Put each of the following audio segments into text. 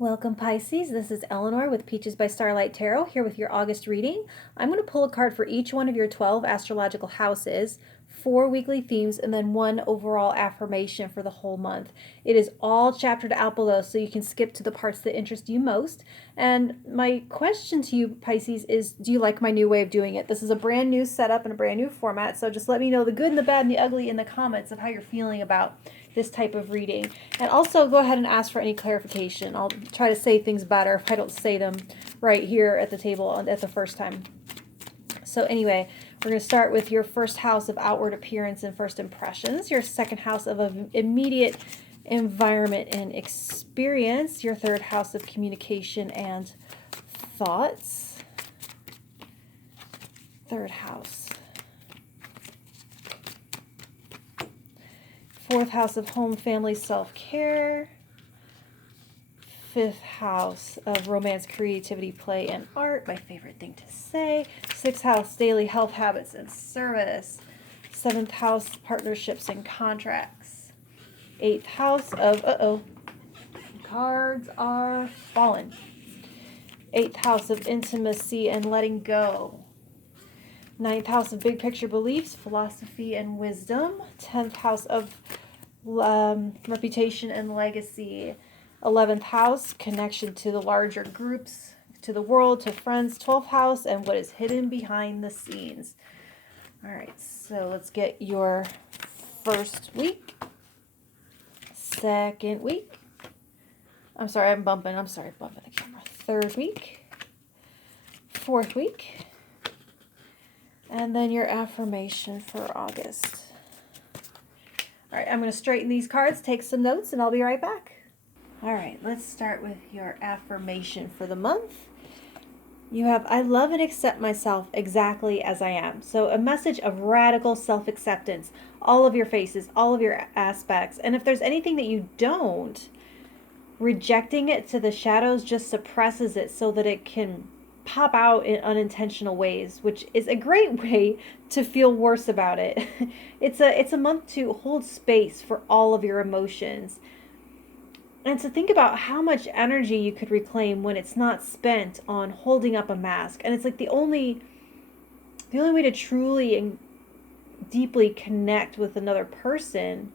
Welcome Pisces, this is Eleanor with Peaches by Starlight Tarot here with your August reading. I'm going to pull a card for each one of your 12 astrological houses, 4 weekly themes, and then 1 overall affirmation for the whole month. It is all chaptered out below so you can skip to the parts that interest you most. And my question to you Pisces is, do you like my new way of doing it? This is a brand new setup and a brand new format, so just let me know the good and the bad and the ugly in the comments of how you're feeling about this type of reading. And also go ahead and ask for any clarification. I'll try to say things better if I don't say them right here at the table at the first time. So anyway, we're going to start with your first house of outward appearance and first impressions, your second house of immediate environment and experience, your third house of communication and thoughts, third house. Fourth house of home, family, self-care. Fifth house of romance, creativity, play, and art. My favorite thing to say. Sixth house, daily health habits and service. Seventh house, partnerships and contracts. Eighth house of, cards are fallen. Eighth house of intimacy and letting go. Ninth house of big picture beliefs, philosophy, and wisdom. 10th house of reputation and legacy. 11th house, connection to the larger groups, to the world, to friends. 12th house, and what is hidden behind the scenes. All right, so let's get your first week. Second week. I'm sorry, bumping the camera. Third week. Fourth week. And then your affirmation for August. All right, I'm going to straighten these cards, take some notes, and I'll be right back. All right, let's start with your affirmation for the month. You have, I love and accept myself exactly as I am. So a message of radical self-acceptance, all of your faces, all of your aspects. And if there's anything that you don't, rejecting it to the shadows just suppresses it so that it can pop out in unintentional ways, which is a great way to feel worse about it. It's a month to hold space for all of your emotions and to think about how much energy you could reclaim when it's not spent on holding up a mask. And it's like the only way to truly and deeply connect with another person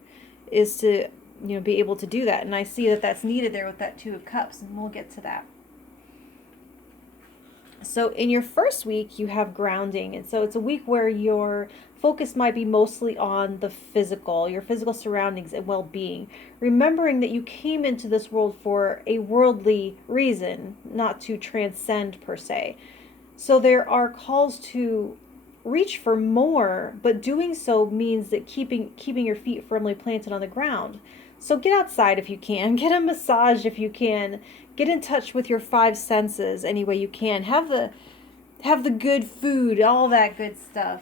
is to, be able to do that. And I see that that's needed there with that Two of Cups, and we'll get to that. So in your first week, you have grounding. And so it's a week where your focus might be mostly on the physical, your physical surroundings and well-being. Remembering that you came into this world for a worldly reason, not to transcend per se. So there are calls to reach for more, but doing so means that keeping your feet firmly planted on the ground. So get outside if you can, get a massage if you can, get in touch with your 5 senses any way you can. Have the good food, all that good stuff.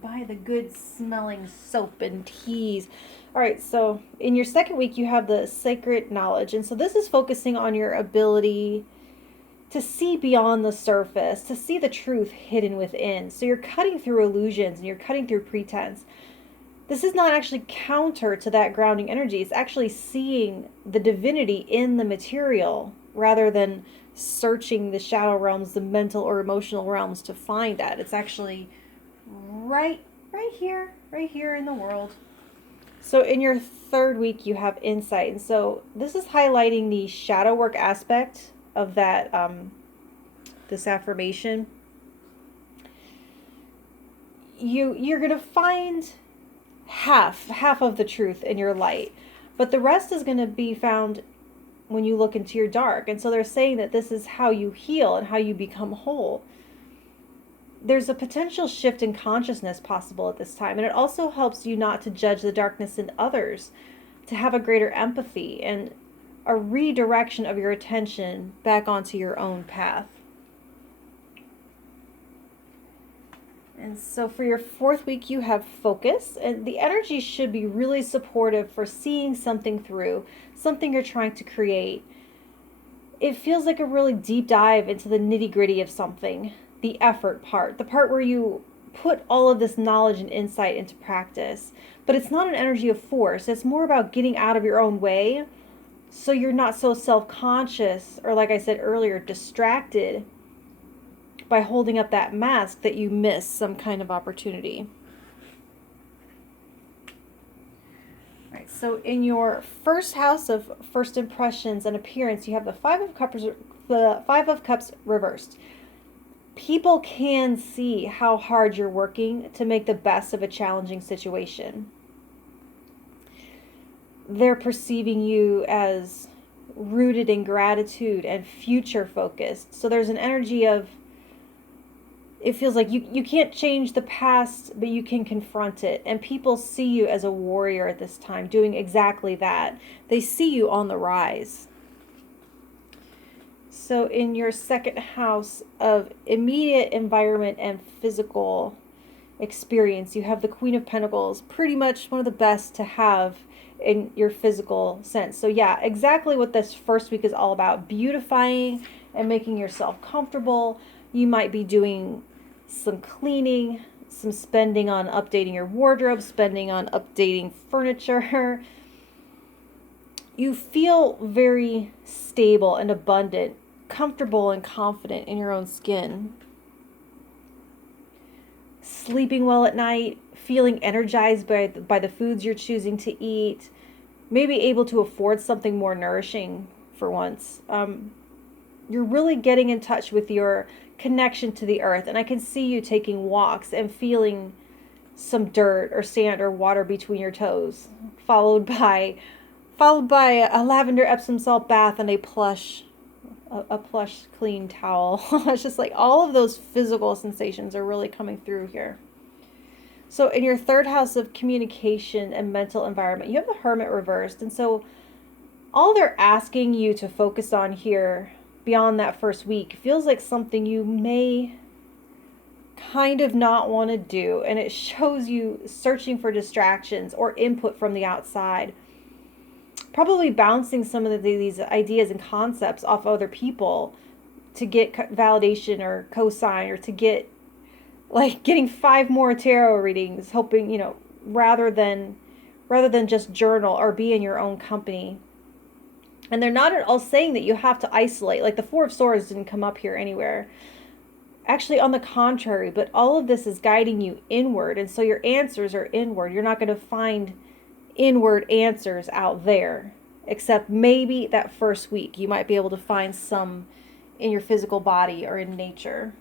Buy the good smelling soap and teas. All right, so in your second week, you have the sacred knowledge. And so this is focusing on your ability to see beyond the surface, to see the truth hidden within. So you're cutting through illusions and you're cutting through pretense. This is not actually counter to that grounding energy. It's actually seeing the divinity in the material rather than searching the shadow realms, the mental or emotional realms to find that. It's actually right here in the world. So in your third week, you have insight. And so this is highlighting the shadow work aspect of that, this affirmation. You're going to find half of the truth in your light, but the rest is going to be found when you look into your dark. And so they're saying that this is how you heal and how you become whole. There's a potential shift in consciousness possible at this time, and it also helps you not to judge the darkness in others, to have a greater empathy and a redirection of your attention back onto your own path. And so for your fourth week, you have focus, and the energy should be really supportive for seeing something through, something you're trying to create. It feels like a really deep dive into the nitty-gritty of something, the effort part, the part where you put all of this knowledge and insight into practice. But it's not an energy of force. It's more about getting out of your own way So you're not so self-conscious, or like I said earlier, distracted by holding up that mask that you miss some kind of opportunity. All right, so in your first house of first impressions and appearance, you have the Five of Cups reversed. People can see how hard you're working to make the best of a challenging situation. They're perceiving you as rooted in gratitude and future focused. So there's an energy of, it feels like you can't change the past, but you can confront it. And people see you as a warrior at this time, doing exactly that. They see you on the rise. So in your second house of immediate environment and physical experience, you have the Queen of Pentacles, pretty much one of the best to have in your physical sense. So yeah, exactly what this first week is all about, beautifying and making yourself comfortable. You might be doing some cleaning, some spending on updating your wardrobe, spending on updating furniture. You feel very stable and abundant, comfortable and confident in your own skin. Sleeping well at night, feeling energized by the foods you're choosing to eat, maybe able to afford something more nourishing for once. You're really getting in touch with your connection to the earth, and I can see you taking walks and feeling some dirt or sand or water between your toes, followed by a lavender Epsom salt bath and a plush clean towel. It's just like all of those physical sensations are really coming through here. So in your third house of communication and mental environment, you have the Hermit reversed. And so all they're asking you to focus on here beyond that first week feels like something you may kind of not want to do. And it shows you searching for distractions or input from the outside. Probably bouncing some of these ideas and concepts off other people to get validation or cosign, or to get getting 5 more tarot readings, hoping, rather than just journal or be in your own company. And they're not at all saying that you have to isolate. Like the Four of Swords didn't come up here anywhere. Actually, on the contrary, but all of this is guiding you inward. And so your answers are inward. You're not going to find inward answers out there, except maybe that first week. You might be able to find some in your physical body or in nature.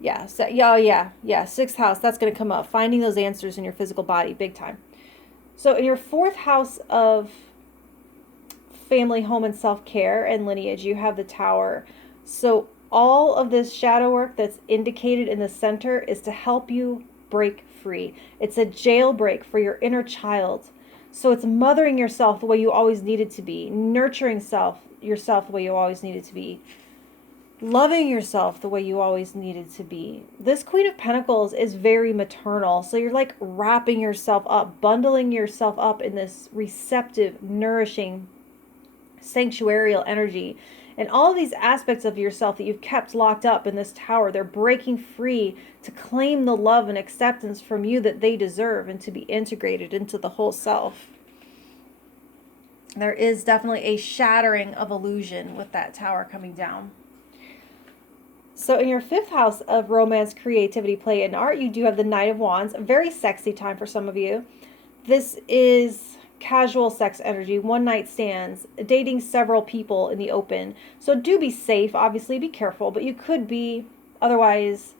Yeah, so, yeah, sixth house, that's going to come up. Finding those answers in your physical body, big time. So in your fourth house of family, home, and self-care and lineage, you have the Tower. So all of this shadow work that's indicated in the center is to help you break free. It's a jailbreak for your inner child. So it's mothering yourself the way you always needed to be, nurturing yourself the way you always needed to be, loving yourself the way you always needed to be. This Queen of Pentacles is very maternal. So you're like wrapping yourself up, bundling yourself up in this receptive, nourishing, sanctuarial energy. And all of these aspects of yourself that you've kept locked up in this Tower, they're breaking free to claim the love and acceptance from you that they deserve and to be integrated into the whole self. There is definitely a shattering of illusion with that Tower coming down. So in your fifth house of romance, creativity, play, and art, you do have the Knight of Wands. A very sexy time for some of you. This is casual sex energy, one night stands, dating several people in the open. So do be safe, obviously, be careful, but you could be otherwise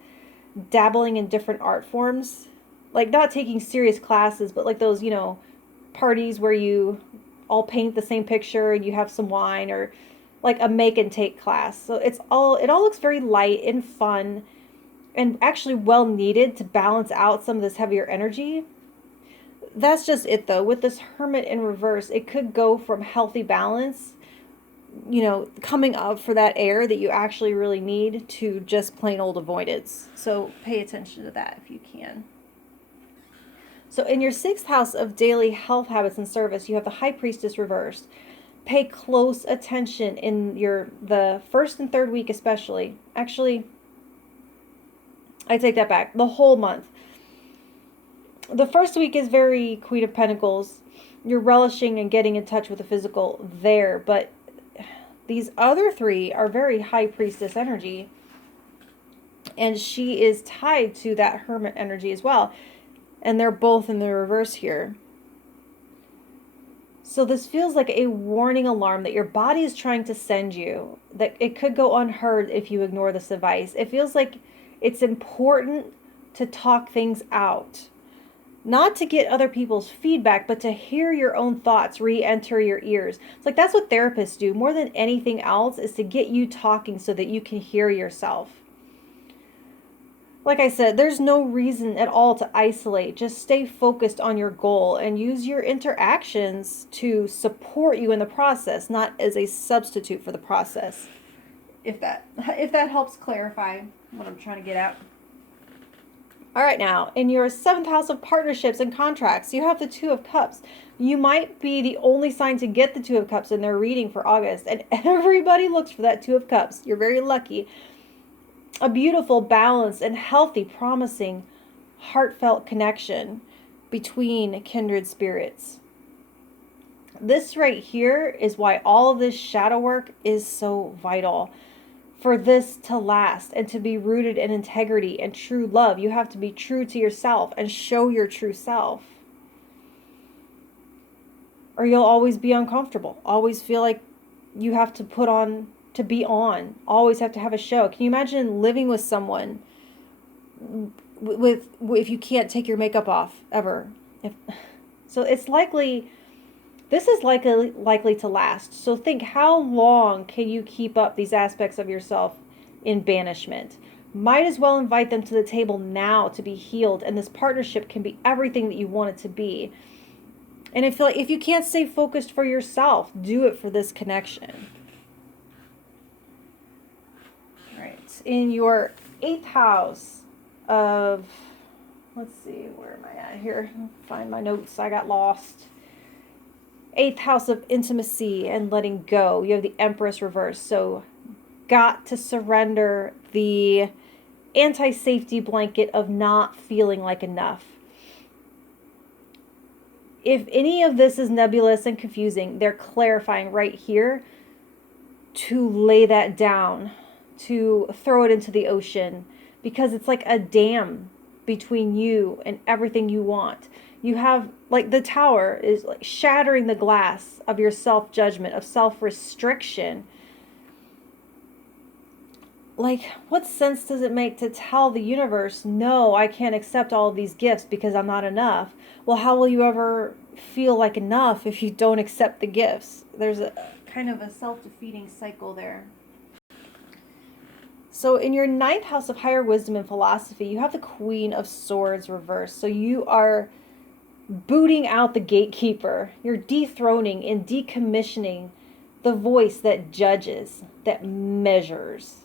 dabbling in different art forms. Like not taking serious classes, but like those, parties where you all paint the same picture and you have some wine, or like a make and take class. So it all looks very light and fun and actually well needed to balance out some of this heavier energy. That's just it though. With this Hermit in reverse, it could go from healthy balance, coming up for that air that you actually really need, to just plain old avoidance. So pay attention to that if you can. So in your sixth house of daily health habits and service, you have the High Priestess reversed. Pay close attention in the first and third week especially. Actually, I take that back. The whole month. The first week is very Queen of Pentacles. you're relishing and getting in touch with the physical there. But these other three are very high priestess energy. And she is tied to that hermit energy as well. And they're both in the reverse here. So this feels like a warning alarm that your body is trying to send you, that it could go unheard if you ignore this advice. It feels like it's important to talk things out. Not to get other people's feedback, but to hear your own thoughts re-enter your ears. It's like that's what therapists do more than anything else, is to get you talking so that you can hear yourself. Like I said, there's no reason at all to isolate. Just stay focused on your goal and use your interactions to support you in the process, not as a substitute for the process. If that helps clarify what I'm trying to get at. All right, now, in your 7th house of partnerships and contracts, you have the Two of Cups. You might be the only sign to get the Two of Cups in their reading for August, and everybody looks for that Two of Cups. You're very lucky. A beautiful, balanced, and healthy, promising, heartfelt connection between kindred spirits. This right here is why all of this shadow work is so vital. For this to last and to be rooted in integrity and true love, you have to be true to yourself and show your true self. Or you'll always be uncomfortable. Always feel like you have to put on, to be on. Always have to have a show. Can you imagine living with someone if you can't take your makeup off ever? So it's likely, this is likely to last. So think, how long can you keep up these aspects of yourself in banishment? Might as well invite them to the table now to be healed, and this partnership can be everything that you want it to be. And I feel like if you can't stay focused for yourself, do it for this connection. All right, in your 8th house of, let's see, where am I at here? Find my notes, I got lost. 8th house of intimacy and letting go. You have the Empress reverse. So got to surrender the anti-safety blanket of not feeling like enough. If any of this is nebulous and confusing, they're clarifying right here to lay that down, to throw it into the ocean, because it's like a dam between you and everything you want. You have, like, the Tower is like shattering the glass of your self-judgment, of self-restriction. Like, what sense does it make to tell the universe, no, I can't accept all of these gifts because I'm not enough? Well, how will you ever feel like enough if you don't accept the gifts? There's a kind of a self-defeating cycle there. So in your 9th house of higher wisdom and philosophy, you have the Queen of Swords reversed. So you are booting out the gatekeeper. You're dethroning and decommissioning the voice that judges, that measures,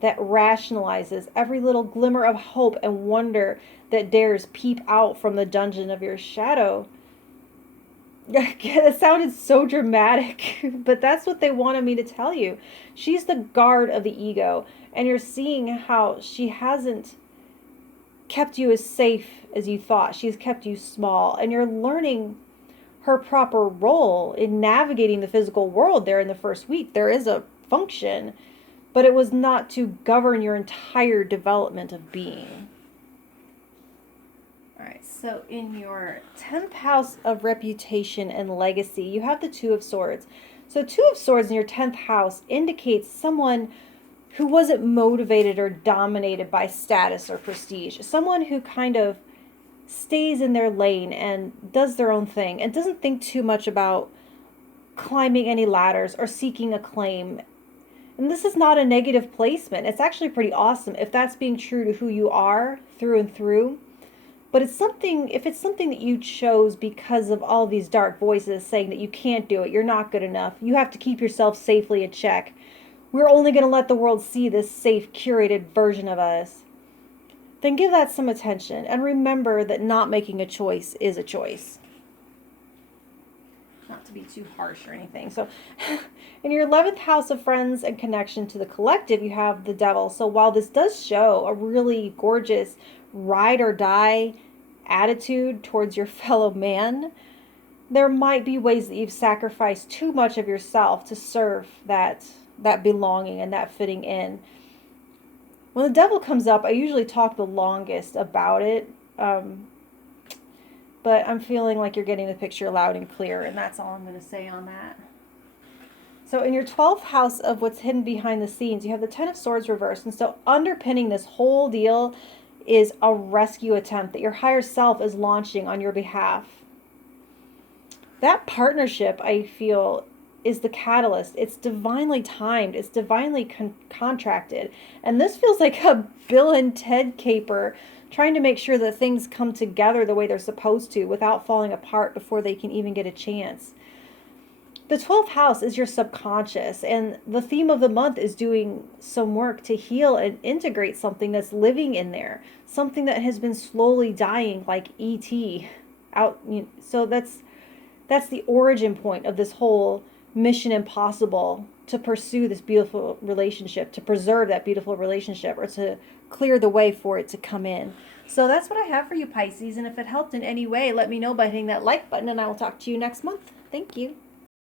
that rationalizes every little glimmer of hope and wonder that dares peep out from the dungeon of your shadow. It sounded so dramatic, but that's what they wanted me to tell you. She's the guard of the ego, and you're seeing how she hasn't kept you as safe as you thought. She's kept you small, and you're learning her proper role in navigating the physical world there in the first week. There is a function, but it was not to govern your entire development of being. All right, so in your 10th house of reputation and legacy, you have the Two of Swords. So Two of Swords in your 10th house indicates someone who wasn't motivated or dominated by status or prestige. Someone who kind of stays in their lane and does their own thing and doesn't think too much about climbing any ladders or seeking acclaim. And this is not a negative placement. It's actually pretty awesome if that's being true to who you are through and through. But it's something, if it's something that you chose because of all these dark voices saying that you can't do it, you're not good enough, you have to keep yourself safely in check, we're only going to let the world see this safe, curated version of us, then give that some attention and remember that not making a choice is a choice. Not to be too harsh or anything. So in your 11th house of friends and connection to the collective, you have the Devil. So while this does show a really gorgeous ride or die attitude towards your fellow man, there might be ways that you've sacrificed too much of yourself to serve that belonging and that fitting in. When the devil comes up, I usually talk the longest about it, but I'm feeling like you're getting the picture loud and clear, and that's all I'm going to say on that. So in your 12th house of what's hidden behind the scenes, you have the Ten of Swords reversed. And so underpinning this whole deal is a rescue attempt that your higher self is launching on your behalf. That partnership, I feel, is the catalyst. It's divinely timed. It's divinely contracted. And this feels like a Bill and Ted caper trying to make sure that things come together the way they're supposed to without falling apart before they can even get a chance. The 12th house is your subconscious, and the theme of the month is doing some work to heal and integrate something that's living in there, something that has been slowly dying, like E.T. out. So that's the origin point of this whole mission impossible, to pursue this beautiful relationship, to preserve that beautiful relationship, or to clear the way for it to come in. So that's what I have for you, Pisces, and if it helped in any way, let me know by hitting that like button, and I will talk to you next month. Thank you.